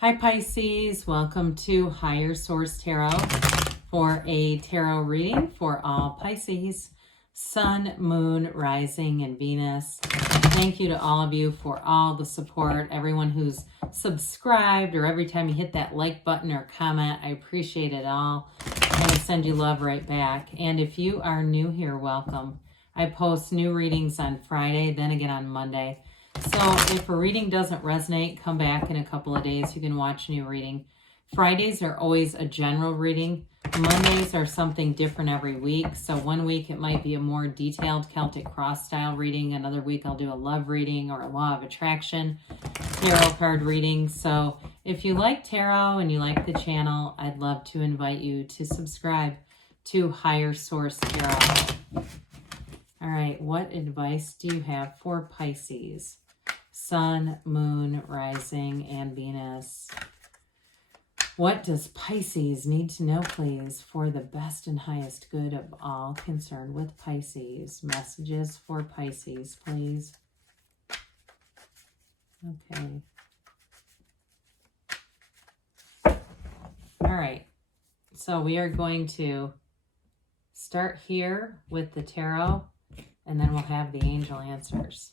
Hi Pisces, welcome to Higher Source Tarot for a tarot reading for all Pisces, Sun, Moon, Rising, and Venus. Thank you to all of you for all the support, everyone who's subscribed or every time you hit that like button or comment. I appreciate it all. I send you love right back. And if you are new here, welcome. I post new readings on Friday, then again on Monday. So if a reading doesn't resonate, come back in a couple of days. You can watch a new reading. Fridays are always a general reading. Mondays are something different every week. So one week it might be a more detailed Celtic cross style reading. Another week I'll do a love reading or a law of attraction tarot card reading. So if you like tarot and you like the channel, I'd love to invite you to subscribe to Higher Source Tarot. All right, what advice do you have for Pisces? Sun, Moon, Rising, and Venus. What does Pisces need to know, please, for the best and highest good of all concerned with Pisces? Messages for Pisces, please. Okay. All right. So we are going to start here with the tarot, and then we'll have the angel answers.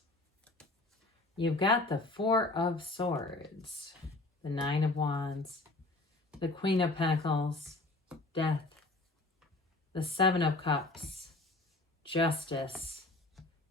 You've got the Four of Swords, the Nine of Wands, the Queen of Pentacles, Death, the Seven of Cups, Justice,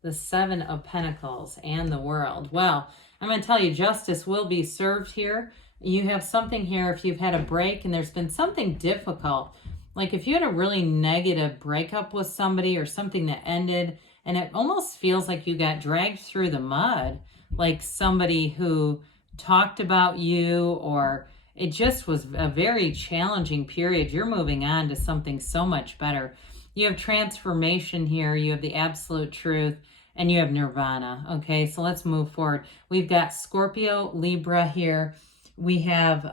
the Seven of Pentacles, and the World. Well, I'm going to tell you, justice will be served here. You have something here if you've had a break and there's been something difficult. Like if you had a really negative breakup with somebody or something that ended and it almost feels like you got dragged through the mud, like somebody who talked about you, or it just was a very challenging period. You're moving on to something so much better. You have transformation here. You have the absolute truth, and you have nirvana. Okay, so let's move forward. We've got Scorpio, Libra here. We have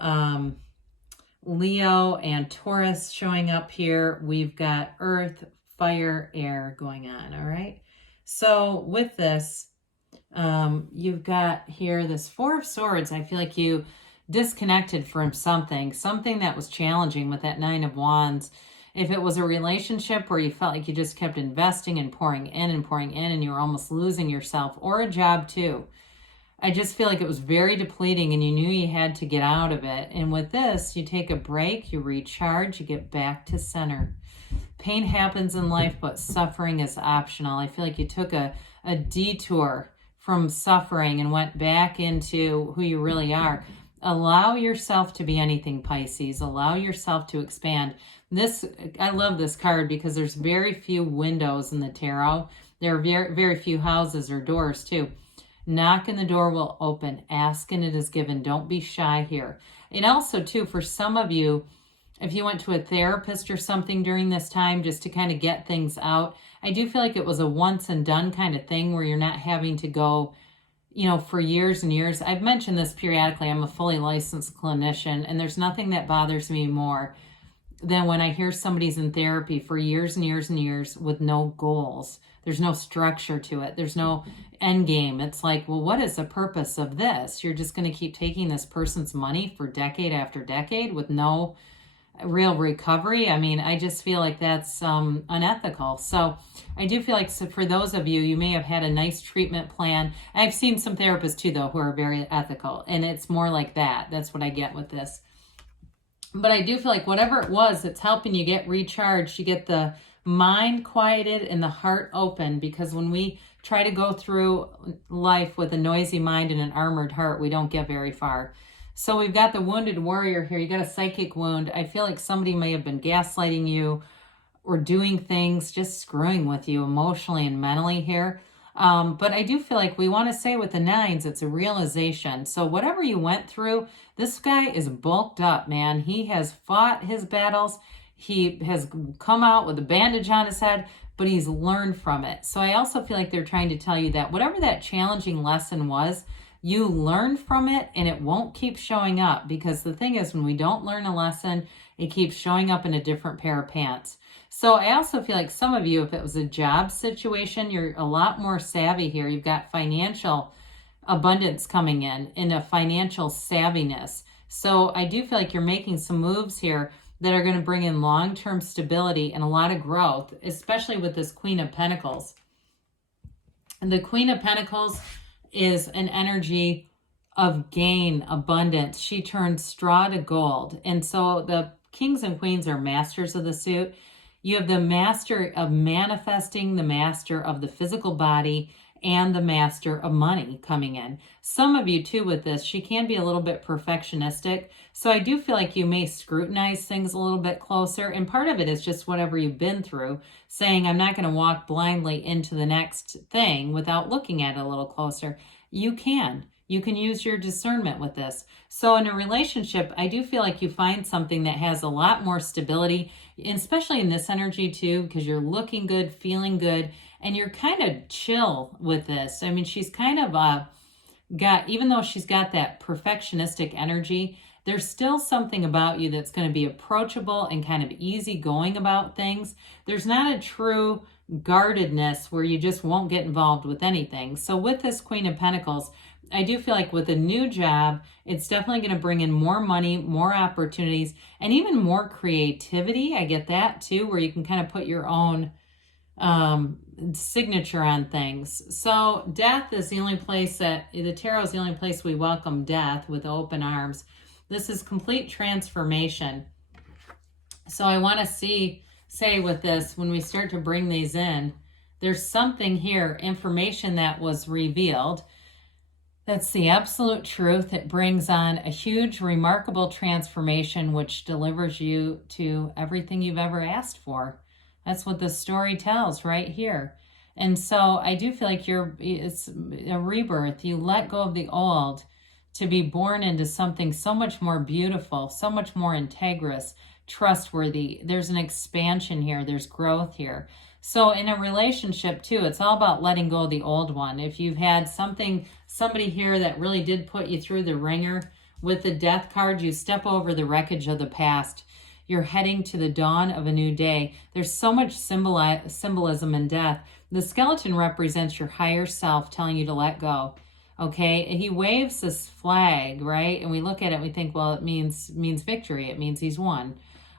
Leo and Taurus showing up here. We've got Earth, Fire, Air going on. All right. So with this, you've got here this Four of Swords. I feel like you disconnected from something that was challenging with that Nine of Wands. If it was a relationship where you felt like you just kept investing and pouring in and you were almost losing yourself, or a job too. I just feel like it was very depleting and you knew you had to get out of it. And with this, you take a break, you recharge, you get back to center. Pain happens in life, but suffering is optional. I feel like you took a detour from suffering and went back into who you really are. Allow yourself to be anything, Pisces. Allow yourself to expand. I love this card because there's very few windows in the tarot. There are very, very few houses or doors too. Knock and the door will open. Ask and it is given. Don't be shy here. And also too, for some of you, if you went to a therapist or something during this time just to kind of get things out, I do feel like it was a once and done kind of thing where you're not having to go, for years and years. I've mentioned this periodically. I'm a fully licensed clinician, and there's nothing that bothers me more than when I hear somebody's in therapy for years and years and years with no goals. There's no structure to it. There's no end game. It's like, well, what is the purpose of this? You're just going to keep taking this person's money for decade after decade with no real recovery. I mean, I just feel like that's unethical. So I do feel like, so for those of you, you may have had a nice treatment plan. I've seen some therapists too, though, who are very ethical, and it's more like that. That's what I get with this. But I do feel like whatever it was, it's helping you get recharged. You get the mind quieted and the heart open, because when we try to go through life with a noisy mind and an armored heart, we don't get very far. So we've got the wounded warrior here. You got a psychic wound. I feel like somebody may have been gaslighting you or doing things, just screwing with you emotionally and mentally here. But I do feel like we want to say with the nines, it's a realization. So whatever you went through, this guy is bulked up, man. He has fought his battles. He has come out with a bandage on his head, but he's learned from it. So I also feel like they're trying to tell you that whatever that challenging lesson was, you learn from it and it won't keep showing up, because the thing is, when we don't learn a lesson, it keeps showing up in a different pair of pants. So I also feel like some of you, if it was a job situation, you're a lot more savvy here. You've got financial abundance coming in a financial savviness. So I do feel like you're making some moves here that are going to bring in long-term stability and a lot of growth, especially with this Queen of Pentacles. And the Queen of Pentacles is an energy of gain, abundance. She turns straw to gold. And so the kings and queens are masters of the suit. You have the master of manifesting, the master of the physical body, and the master of money coming in. Some of you too with this, she can be a little bit perfectionistic. So I do feel like you may scrutinize things a little bit closer. And part of it is just whatever you've been through, saying, I'm not going to walk blindly into the next thing without looking at it a little closer. You can. You can use your discernment with this. So in a relationship, I do feel like you find something that has a lot more stability, especially in this energy too, because you're looking good, feeling good, and you're kind of chill with this. I mean, she's kind of even though she's got that perfectionistic energy, there's still something about you that's going to be approachable and kind of easygoing about things. There's not a true guardedness where you just won't get involved with anything. So with this Queen of Pentacles, I do feel like with a new job, it's definitely going to bring in more money, more opportunities, and even more creativity. I get that too, where you can kind of put your own signature on things. So death is the only place that, the tarot is the only place we welcome death with open arms. This is complete transformation. So I want to say with this, when we start to bring these in, there's something here, information that was revealed. That's the absolute truth. It brings on a huge, remarkable transformation, which delivers you to everything you've ever asked for. That's what the story tells right here. And so I do feel like it's a rebirth. You let go of the old to be born into something so much more beautiful, so much more integrous, trustworthy. There's an expansion here. There's growth here. So in a relationship too, it's all about letting go of the old one. If you've had somebody here that really did put you through the ringer with the death card, you step over the wreckage of the past. You're heading to the dawn of a new day. There's so much symbolism in death. The skeleton represents your higher self telling you to let go. Okay, he waves this flag, right? And we look at it and we think, well, it means victory. It means he's won.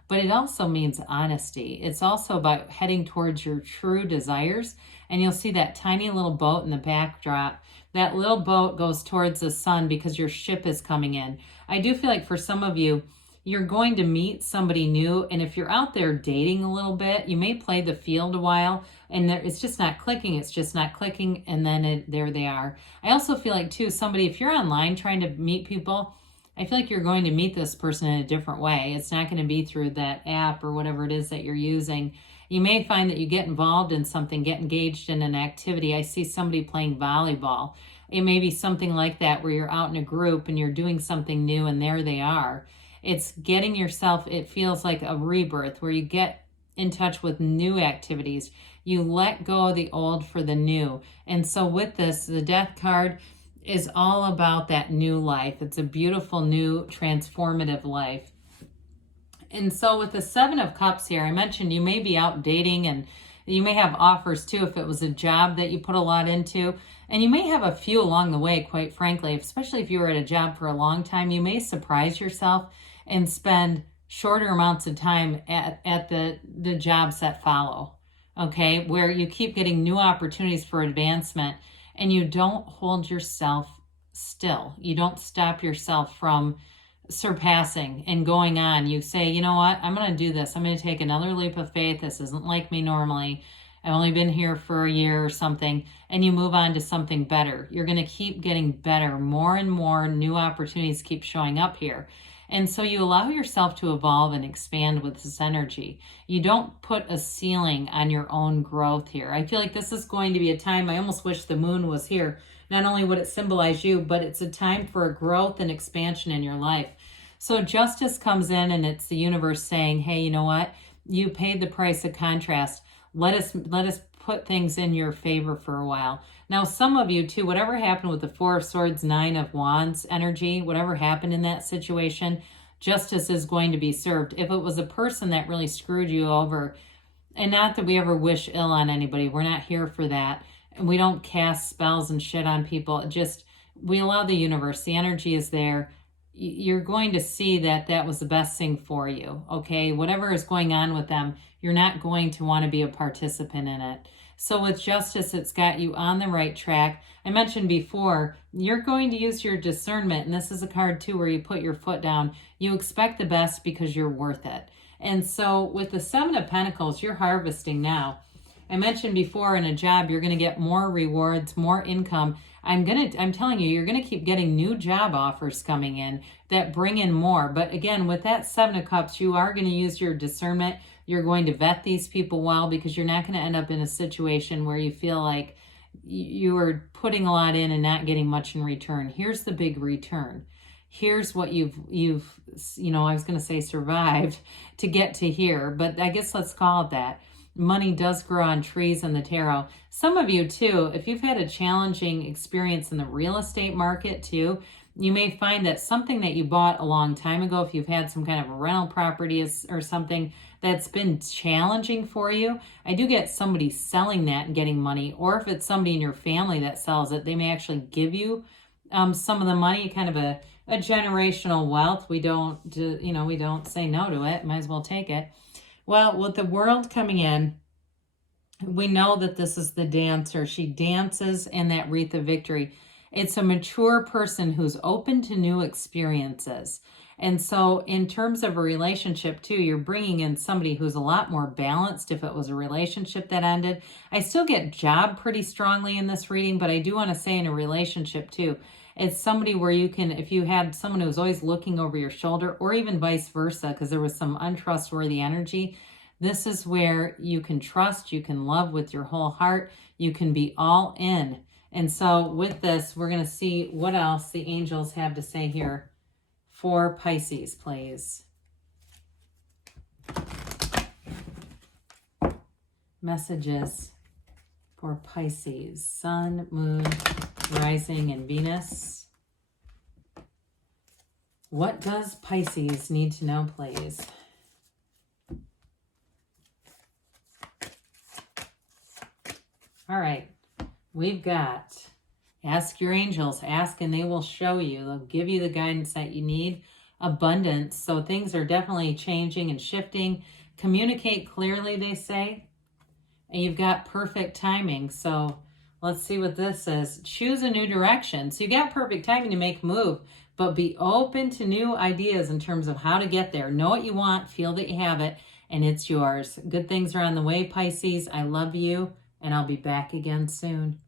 But it also means honesty. It's also about heading towards your true desires. And you'll see that tiny little boat in the backdrop. That little boat goes towards the sun because your ship is coming in. I do feel like for some of you, you're going to meet somebody new. And if you're out there dating a little bit, you may play the field a while and it's just not clicking. It's just not clicking. And then there they are. I also feel like too, if you're online trying to meet people, I feel like you're going to meet this person in a different way. It's not going to be through that app or whatever it is that you're using. You may find that you get involved in something, get engaged in an activity. I see somebody playing volleyball. It may be something like that where you're out in a group and you're doing something new and there they are. It's getting yourself, it feels like a rebirth where you get in touch with new activities. You let go of the old for the new. And so with this, the death card is all about that new life. It's a beautiful, new, transformative life. And so with the Seven of Cups here, I mentioned you may be out dating and you may have offers too if it was a job that you put a lot into. And you may have a few along the way, quite frankly, especially if you were at a job for a long time. You may surprise yourself and spend shorter amounts of time at the jobs that follow, okay, where you keep getting new opportunities for advancement and you don't hold yourself still. You don't stop yourself from surpassing and going on. You say, you know what, I'm going to do this. I'm going to take another leap of faith. This isn't like me normally. I've only been here for a year or something, and you move on to something better. You're going to keep getting better. More and more new opportunities keep showing up here. And so you allow yourself to evolve and expand with this energy. You don't put a ceiling on your own growth here. I feel like this is going to be a time, I almost wish the moon was here. Not only would it symbolize you, but it's a time for growth and expansion in your life. So justice comes in and it's the universe saying, hey, you know what? You paid the price of contrast. Let us put things in your favor for a while. Now, some of you too, whatever happened with the Four of Swords, Nine of Wands energy, whatever happened in that situation, justice is going to be served. If it was a person that really screwed you over, and not that we ever wish ill on anybody, we're not here for that. And we don't cast spells and shit on people. We allow the universe, the energy is there. you're going to see that that was the best thing for you, okay? Whatever is going on with them, you're not going to want to be a participant in it. So with justice, it's got you on the right track. I mentioned before, you're going to use your discernment, and this is a card too where you put your foot down. You expect the best because you're worth it. And so with the Seven of Pentacles, you're harvesting now. I mentioned before, in a job, you're going to get more rewards, more income. I'm telling you, you're going to keep getting new job offers coming in that bring in more. But again, with that Seven of Cups, you are going to use your discernment. You're going to vet these people well, because you're not going to end up in a situation where you feel like you are putting a lot in and not getting much in return. Here's the big return. Here's what you've I was going to say survived to get to here, but I guess let's call it that. Money does grow on trees in the tarot. Some of you too, if you've had a challenging experience in the real estate market too, you may find that something that you bought a long time ago, if you've had some kind of a rental property or something that's been challenging for you, I do get somebody selling that and getting money. Or if it's somebody in your family that sells it, they may actually give you some of the money, kind of a generational wealth. We don't say no to it. Might as well take it. Well, with the World coming in, we know that this is the dancer. She dances in that wreath of victory. It's a mature person who's open to new experiences. And so in terms of a relationship too, you're bringing in somebody who's a lot more balanced if it was a relationship that ended. I still get job pretty strongly in this reading, but I do want to say in a relationship too, it's somebody where you can, if you had someone who was always looking over your shoulder, or even vice versa, because there was some untrustworthy energy, this is where you can trust, you can love with your whole heart, you can be all in. And so with this, we're going to see what else the angels have to say here for Pisces, please. Messages for Pisces, Sun, Moon, Rising, and Venus. What does Pisces need to know, please? All right, we've got ask your angels, ask and they will show you. They'll give you the guidance that you need. Abundance, so things are definitely changing and shifting. Communicate clearly, they say. And you've got perfect timing, so let's see what this says. Choose a new direction. So you got perfect timing to make a move, but be open to new ideas in terms of how to get there. Know what you want, feel that you have it, and it's yours. Good things are on the way, Pisces. I love you, and I'll be back again soon.